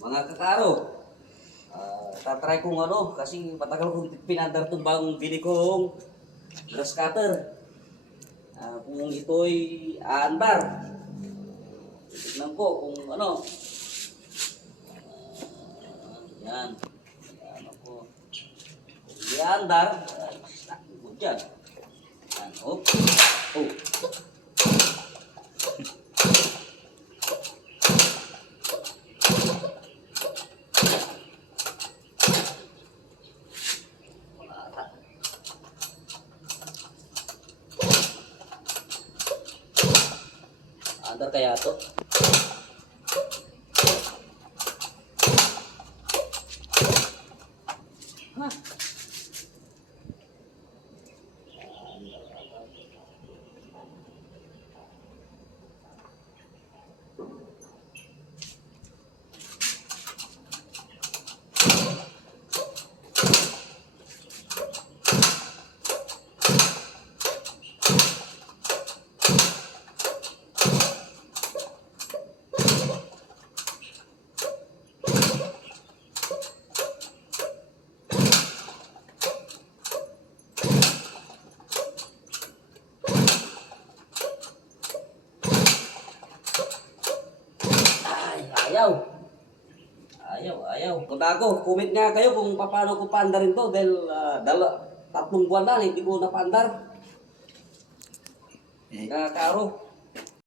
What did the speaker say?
mga kakaro. Ah, tatry kong ano, kasi matagal kong pinandar itong bagong bili kong grass cutter. Ah, kung ito'y aandar. Tignan ko kung ano. Ah, yan. Yan ako. Kung di aandar, ay, snakin ko dyan. Yan, oh. Oh. Andar kaya to? Ha? Ayaw. Ayaw, ayaw. Ako, comment nga kayo kung paano ko paandarin to dahil ah, dala, tatlong buwan na hindi ko napandar. Eh, Nakakaro.